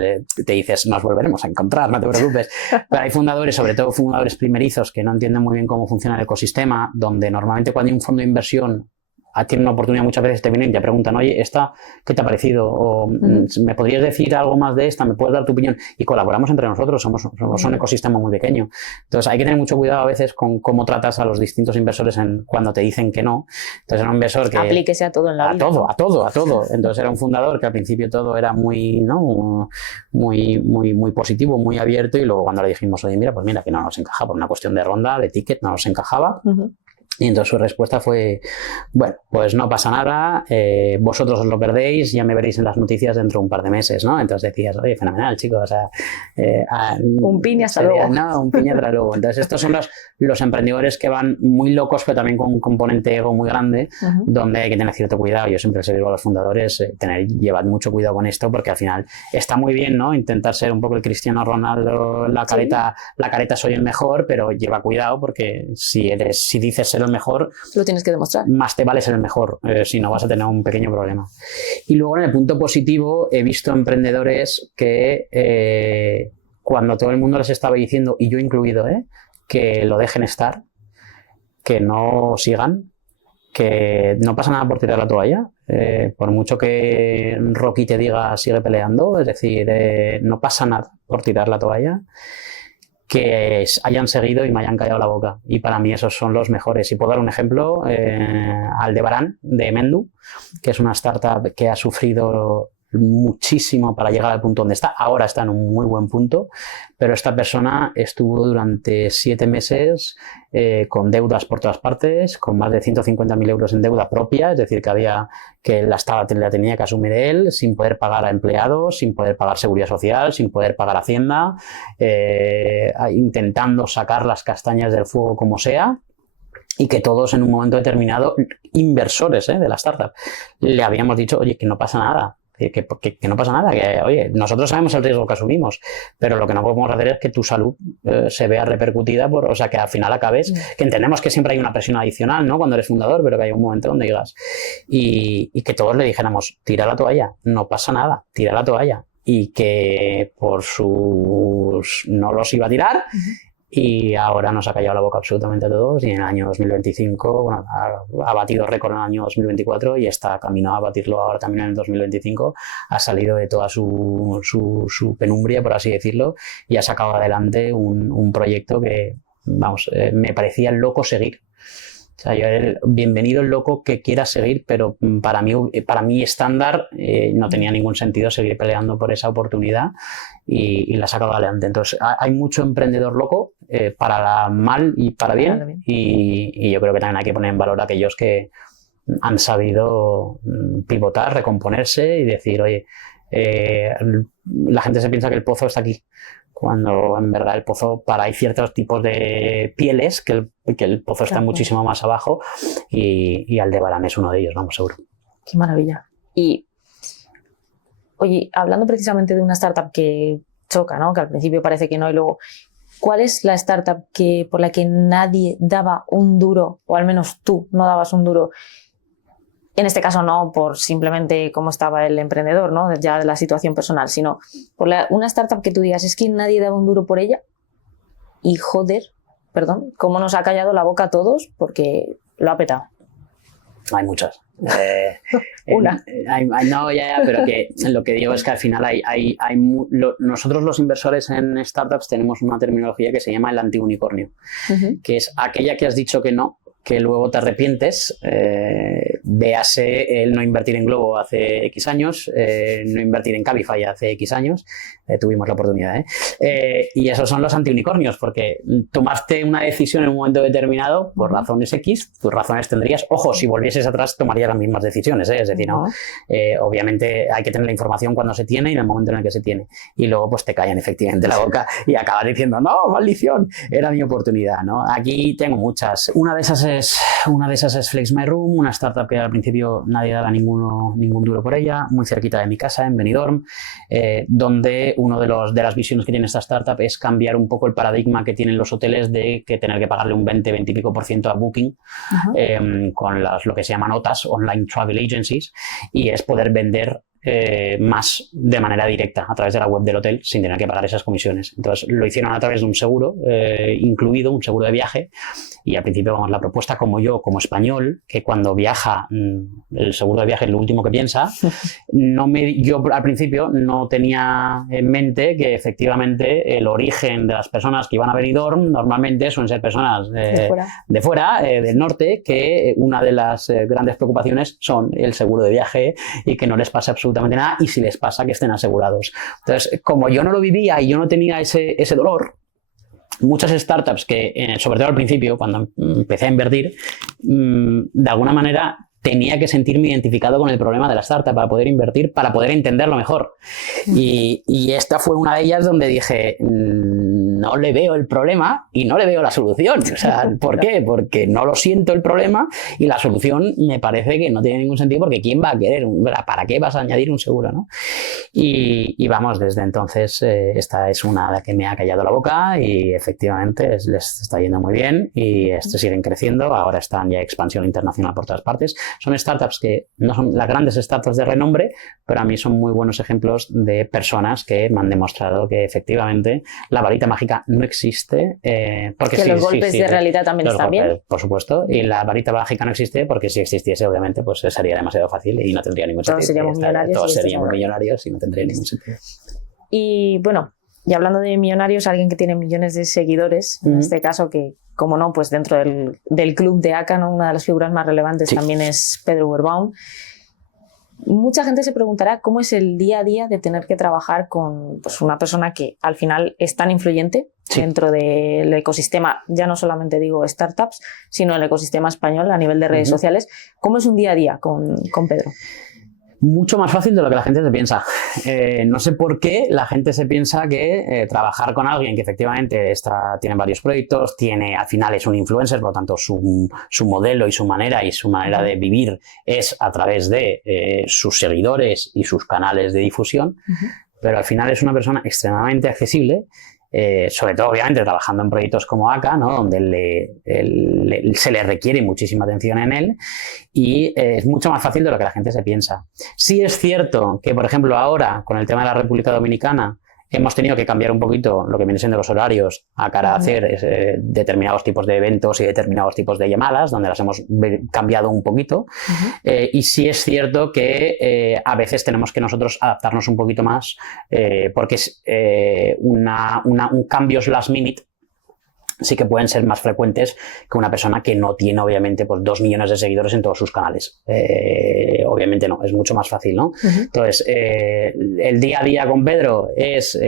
te dices, nos volveremos a encontrar, no te preocupes. Pero hay fundadores, sobre todo fundadores primerizos, que no entienden muy bien cómo funciona el ecosistema, donde normalmente cuando hay un fondo de inversión tienen una oportunidad muchas veces, te vienen y te preguntan, oye, ¿esta qué te ha parecido? O ¿me podrías decir algo más de esta? ¿Me puedes dar tu opinión? Y colaboramos entre nosotros, somos un ecosistema muy pequeño. Entonces hay que tener mucho cuidado a veces con cómo tratas a los distintos inversores cuando te dicen que no. Entonces era un inversor que... Aplíquese a todo en la vida. A todo. Entonces era un fundador que al principio todo era muy, ¿no? muy positivo, muy abierto, y luego cuando le dijimos, oye, mira, pues mira, que no nos encaja por una cuestión de ronda, de ticket, no nos encajaba. Y entonces su respuesta fue, bueno, pues no pasa nada, vosotros os lo perdéis, ya me veréis en las noticias dentro de un par de meses, ¿no? Entonces decías, oye, fenomenal, chicos, o sea... un piña hasta luego. No, un piña hasta luego. Entonces estos son los emprendedores que van muy locos, pero también con un componente ego muy grande, donde hay que tener cierto cuidado. Yo siempre les digo a los fundadores, llevad mucho cuidado con esto, porque al final está muy bien, ¿no? Intentar ser un poco el Cristiano Ronaldo, la careta soy el mejor, pero lleva cuidado, porque si dices ser el mejor, lo tienes que demostrar. Más te vale ser el mejor, si no vas a tener un pequeño problema. Y luego en el punto positivo he visto emprendedores que cuando todo el mundo les estaba diciendo, y yo incluido, que lo dejen estar, que no sigan, que no pasa nada por tirar la toalla, por mucho que Rocky te diga sigue peleando, es decir, no pasa nada por tirar la toalla, que hayan seguido y me hayan callado la boca. Y para mí esos son los mejores. Y puedo dar un ejemplo, Aldebarán, de Mendu, que es una startup que ha sufrido muchísimo para llegar al punto donde está. Ahora está en un muy buen punto, pero esta persona estuvo durante 7 meses con deudas por todas partes, con más de 150.000 euros en deuda propia, es decir, que la tenía que asumir él, sin poder pagar a empleados, sin poder pagar seguridad social, sin poder pagar Hacienda, intentando sacar las castañas del fuego como sea. Y que todos en un momento determinado, inversores de la startup, le habíamos dicho, oye, que no pasa nada. Que no pasa nada, que oye, nosotros sabemos el riesgo que asumimos, pero lo que no podemos hacer es que tu salud se vea repercutida o sea, que al final acabes, que entendemos que siempre hay una presión adicional, ¿no? Cuando eres fundador, pero que hay un momento donde digas, y que todos le dijéramos, tira la toalla, no pasa nada, tira la toalla, y que por no los iba a tirar. Y ahora nos ha callado la boca absolutamente a todos, y en el año 2025, bueno, ha batido récord en el año 2024 y está caminado a batirlo ahora también en el 2025. Ha salido de toda su penumbria, por así decirlo, y ha sacado adelante un proyecto que, vamos, me parecía loco seguir. O sea, bienvenido el loco que quiera seguir, pero para mí estándar no tenía ningún sentido seguir peleando por esa oportunidad, y la ha sacado adelante. Entonces hay mucho emprendedor loco, para mal y para bien, y yo creo que también hay que poner en valor a aquellos que han sabido pivotar, recomponerse y decir, oye, la gente se piensa que el pozo está aquí, cuando en verdad el pozo, hay ciertos tipos de pieles que el pozo está muchísimo más abajo, y Aldebarán es uno de ellos, vamos, seguro. Qué maravilla. Y, oye, hablando precisamente de una startup que choca, ¿no? Que al principio parece que no, y luego, ¿cuál es la startup por la que nadie daba un duro, o al menos tú no dabas un duro? En este caso no por simplemente cómo estaba el emprendedor, ¿no? Ya de la situación personal, sino por una startup que tú digas, es que nadie daba un duro por ella, y joder, perdón, cómo nos ha callado la boca a todos, porque lo ha petado. Hay muchas. Una. Pero que lo que digo es que al final nosotros los inversores en startups tenemos una terminología que se llama el antiunicornio, que es aquella que has dicho que no, que luego te arrepientes, véase el no invertir en Glovo hace X años, no invertir en Cabify hace X años, tuvimos la oportunidad, y esos son los antiunicornios, porque tomaste una decisión en un momento determinado por razones X, tus razones tendrías, ojo, si volvieses atrás tomarías las mismas decisiones, es decir, no, obviamente hay que tener la información cuando se tiene y en el momento en el que se tiene, y luego pues te callan efectivamente la boca y acabas diciendo, no, maldición, era mi oportunidad, ¿no? Aquí tengo muchas. Una de esas es Flex My Room, una startup que al principio nadie daba ningún duro por ella, muy cerquita de mi casa, en Benidorm, donde uno de las visiones que tiene esta startup es cambiar un poco el paradigma que tienen los hoteles de que tener que pagarle un 20 y pico % a Booking, con lo que se llaman OTAs, Online Travel Agencies, y es poder vender más de manera directa a través de la web del hotel sin tener que pagar esas comisiones. Entonces lo hicieron a través de un seguro incluido, un seguro de viaje, y al principio, vamos, la propuesta como yo, como español, que cuando viaja el seguro de viaje es lo último que piensa, yo al principio no tenía en mente que efectivamente el origen de las personas que iban a Benidorm normalmente suelen ser personas de fuera, del norte, que una de las grandes preocupaciones son el seguro de viaje y que no les pase absolutamente nada, y si les pasa que estén asegurados. Entonces, como yo no lo vivía y yo no tenía ese dolor, muchas startups que, sobre todo al principio, cuando empecé a invertir, de alguna manera tenía que sentirme identificado con el problema de la startup para poder invertir, para poder entenderlo mejor. Y esta fue una de ellas donde dije, no le veo el problema y no le veo la solución. O sea, ¿por qué? Porque no lo siento el problema, y la solución me parece que no tiene ningún sentido, porque ¿quién va a querer? ¿Para qué vas a añadir un seguro, no? Y vamos, desde entonces esta es una que me ha callado la boca, y efectivamente les está yendo muy bien, y siguen creciendo. Ahora están ya expansión internacional por todas partes. Son startups que no son las grandes startups de renombre, pero a mí son muy buenos ejemplos de personas que me han demostrado que efectivamente la varita mágica no existe. Porque que los golpes de realidad también están bien. Por supuesto, y la varita mágica no existe porque si existiese, obviamente, pues sería demasiado fácil y no tendría ningún sentido. Todos seríamos millonarios y no tendría ningún sentido. Y bueno, y hablando de millonarios, alguien que tiene millones de seguidores, en este caso, que como no, pues dentro del club de ACA, ¿no? Una de las figuras más relevantes también es Pedro Werbaum. Mucha gente se preguntará cómo es el día a día de tener que trabajar con, pues, una persona que al final es tan influyente dentro del ecosistema, ya no solamente digo startups, sino el ecosistema español a nivel de redes sociales. ¿Cómo es un día a día con Pedro? Mucho más fácil de lo que la gente se piensa. No sé por qué la gente se piensa que trabajar con alguien que efectivamente tiene varios proyectos, al final es un influencer, por lo tanto su modelo y su manera de vivir es a través de sus seguidores y sus canales de difusión, pero al final es una persona extremadamente accesible. Sobre todo, obviamente, trabajando en proyectos como ACA, ¿no? Donde se le requiere muchísima atención en él, y es mucho más fácil de lo que la gente se piensa. Sí es cierto que, por ejemplo, ahora, con el tema de la República Dominicana, hemos tenido que cambiar un poquito lo que vienen siendo los horarios a cara a hacer determinados tipos de eventos y determinados tipos de llamadas, donde las hemos cambiado un poquito. Y sí es cierto que a veces tenemos que nosotros adaptarnos un poquito más, porque es un cambios last minute sí que pueden ser más frecuentes que una persona que no tiene, obviamente, pues 2 millones de seguidores en todos sus canales. Obviamente no, es mucho más fácil, ¿no? Entonces, el día a día con Pedro es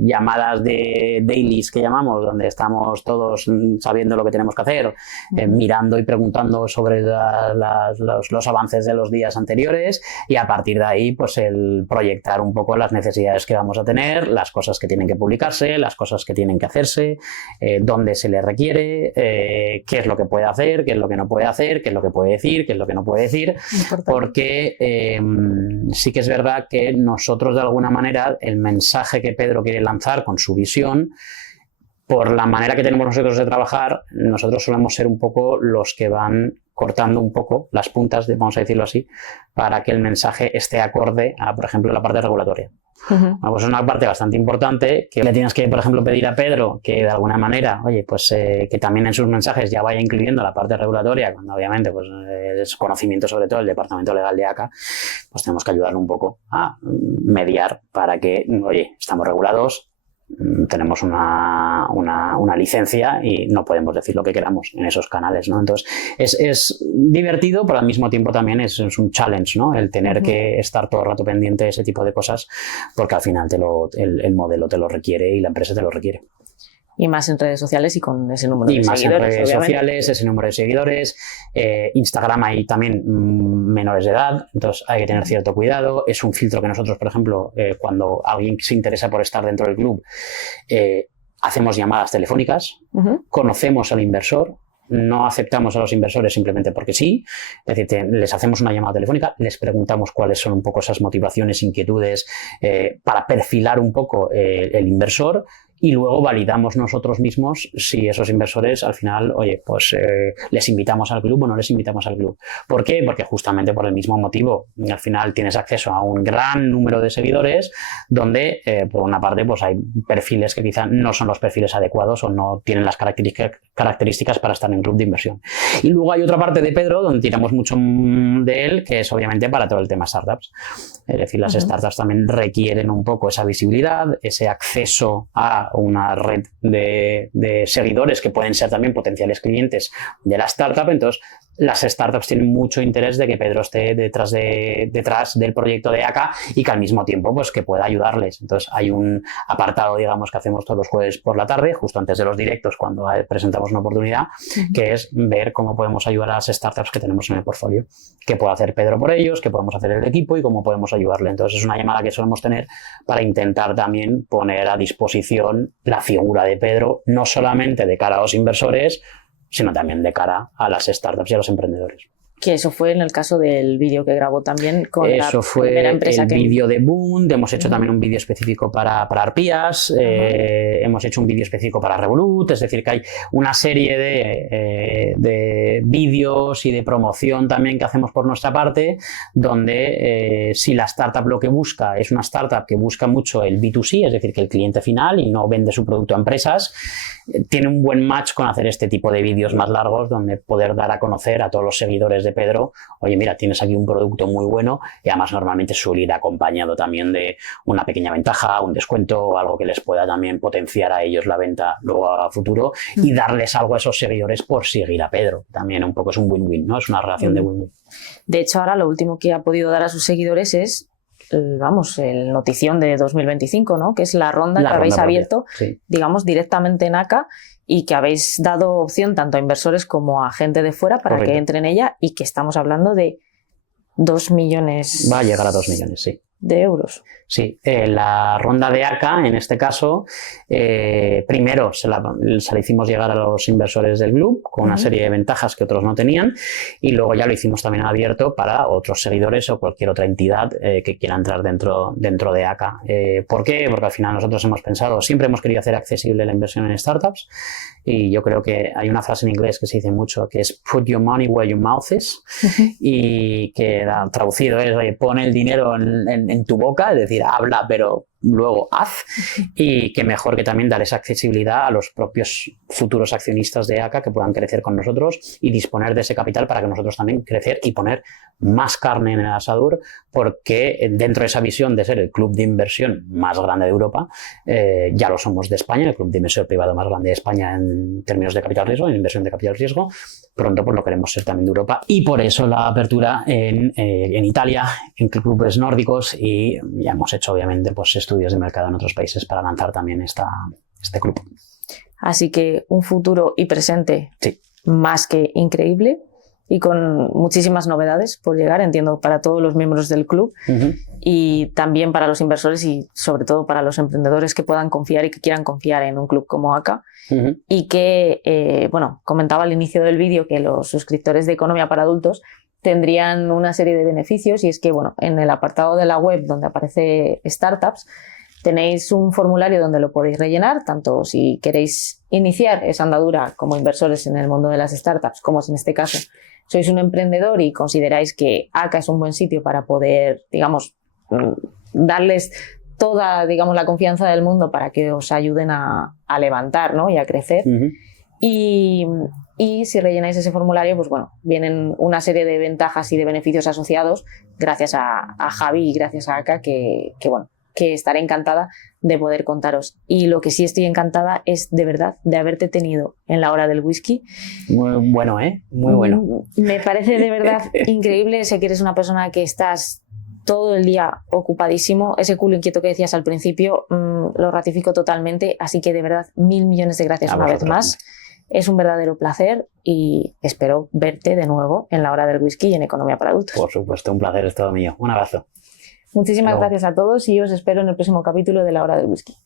llamadas de dailies que llamamos, donde estamos todos sabiendo lo que tenemos que hacer, mirando y preguntando sobre los avances de los días anteriores, y a partir de ahí, pues el proyectar un poco las necesidades que vamos a tener, las cosas que tienen que publicarse, las cosas que tienen que hacerse, dónde se le requiere, qué es lo que puede hacer, qué es lo que no puede hacer, qué es lo que puede decir, qué es lo que no puede decir, porque sí que es verdad que nosotros, de alguna manera, el mensaje que Pedro quiere lanzar con su visión, por la manera que tenemos nosotros de trabajar, nosotros solemos ser un poco los que van cortando un poco las puntas, vamos a decirlo así, para que el mensaje esté acorde a, por ejemplo, la parte regulatoria. Pues es una parte bastante importante que le tienes que, por ejemplo, pedir a Pedro que de alguna manera, oye, pues que también en sus mensajes ya vaya incluyendo la parte regulatoria, cuando obviamente pues es conocimiento sobre todo del Departamento Legal de ACA, pues tenemos que ayudarle un poco a mediar para que, oye, estamos regulados, tenemos una licencia y no podemos decir lo que queramos en esos canales, ¿no? Entonces es divertido, pero al mismo tiempo también es un challenge, ¿no? El tener que estar todo el rato pendiente de ese tipo de cosas, porque al final el modelo te lo requiere y la empresa te lo requiere. Y más en redes sociales y con ese número de seguidores. Y más en redes sociales, ese número de seguidores. Instagram hay también menores de edad, entonces hay que tener cierto cuidado. Es un filtro que nosotros, por ejemplo, cuando alguien se interesa por estar dentro del club, hacemos llamadas telefónicas, conocemos al inversor, no aceptamos a los inversores simplemente porque sí, es decir, les hacemos una llamada telefónica, les preguntamos cuáles son un poco esas motivaciones, inquietudes, para perfilar un poco el inversor, y luego validamos nosotros mismos si esos inversores al final, oye, pues les invitamos al club o no les invitamos al club. ¿Por qué? Porque justamente por el mismo motivo. Al final tienes acceso a un gran número de seguidores donde, por una parte, pues hay perfiles que quizá no son los perfiles adecuados o no tienen las características para estar en un club de inversión. Y luego hay otra parte de Pedro donde tiramos mucho de él, que es obviamente para todo el tema startups. Es decir, las startups también requieren un poco esa visibilidad, ese acceso a una red de seguidores que pueden ser también potenciales clientes de la startup. Entonces, las startups tienen mucho interés de que Pedro esté detrás del proyecto de ACA y que al mismo tiempo pues que pueda ayudarles. Entonces, hay un apartado, digamos, que hacemos todos los jueves por la tarde, justo antes de los directos, cuando presentamos una oportunidad, que es ver cómo podemos ayudar a las startups que tenemos en el portfolio, qué puede hacer Pedro por ellos, qué podemos hacer el equipo y cómo podemos ayudarle. Entonces, es una llamada que solemos tener para intentar también poner a disposición la figura de Pedro, no solamente de cara a los inversores, sino también de cara a las startups y a los emprendedores. Que eso fue en el caso del vídeo que grabó también con la primera empresa. Eso fue el vídeo de Bund. Hemos hecho también un vídeo específico para Arpías, hemos hecho un vídeo específico para Revolut, es decir, que hay una serie de vídeos y de promoción también que hacemos por nuestra parte, donde si la startup lo que busca es una startup que busca mucho el B2C, es decir, que el cliente final y no vende su producto a empresas, tiene un buen match con hacer este tipo de vídeos más largos donde poder dar a conocer a todos los seguidores de Pedro, oye, mira, tienes aquí un producto muy bueno y además normalmente suele ir acompañado también de una pequeña ventaja, un descuento o algo que les pueda también potenciar a ellos la venta luego a futuro y darles algo a esos seguidores por seguir a Pedro. También un poco es un win-win, ¿no? Es una relación de win-win. De hecho, ahora lo último que ha podido dar a sus seguidores es el notición de 2025, ¿no? Que es la ronda que habéis abierto, sí, digamos, directamente en ACA y que habéis dado opción tanto a inversores como a gente de fuera para que entre en ella y que estamos hablando de 2 millones... Va a llegar a 2 millones, sí. De euros. Sí, la ronda de ACA, en este caso, primero se la hicimos llegar a los inversores del club con una serie de ventajas que otros no tenían y luego ya lo hicimos también abierto para otros seguidores o cualquier otra entidad que quiera entrar dentro de ACA. ¿Por qué? Porque al final nosotros hemos pensado, siempre hemos querido hacer accesible la inversión en startups y yo creo que hay una frase en inglés que se dice mucho que es put your money where your mouth is y que traducido es, oye, pon el dinero en tu boca, es decir, habla, pero luego haz, y que mejor que también dar esa accesibilidad a los propios futuros accionistas de ACA que puedan crecer con nosotros y disponer de ese capital para que nosotros también crecer y poner más carne en el asador, porque dentro de esa visión de ser el club de inversión más grande de Europa, ya lo somos de España, el club de inversión privado más grande de España en términos de capital riesgo, en inversión de capital riesgo, pronto pues lo queremos ser también de Europa y por eso la apertura en Italia, en clubes nórdicos y ya hemos hecho obviamente pues estudios de mercado en otros países para lanzar también este club. Así que un futuro y presente más que increíble y con muchísimas novedades por llegar, entiendo, para todos los miembros del club y también para los inversores y sobre todo para los emprendedores que puedan confiar y que quieran confiar en un club como ACA y que, bueno, comentaba al inicio del vídeo que los suscriptores de Economía para Adultos tendrían una serie de beneficios y es que, bueno, en el apartado de la web donde aparece Startups tenéis un formulario donde lo podéis rellenar, tanto si queréis iniciar esa andadura como inversores en el mundo de las startups, como si en este caso sois un emprendedor y consideráis que ACA es un buen sitio para poder, digamos, darles toda, digamos, la confianza del mundo para que os ayuden a levantar, ¿no? Y a crecer. Y si rellenáis ese formulario, pues bueno, vienen una serie de ventajas y de beneficios asociados gracias a Javi y gracias a ACA que bueno, que estaré encantada de poder contaros. Y lo que sí estoy encantada es, de verdad, de haberte tenido en la hora del whisky. Muy bueno, ¿eh? Muy bueno. Me parece de verdad increíble. Sé que eres una persona que estás todo el día ocupadísimo. Ese culo inquieto que decías al principio lo ratifico totalmente. Así que, de verdad, 1000 millones de gracias una vez más. Es un verdadero placer y espero verte de nuevo en la hora del whisky y en Economía para Adultos. Por supuesto, un placer es todo mío. Un abrazo. Muchísimas gracias a todos y os espero en el próximo capítulo de La Hora del Whisky.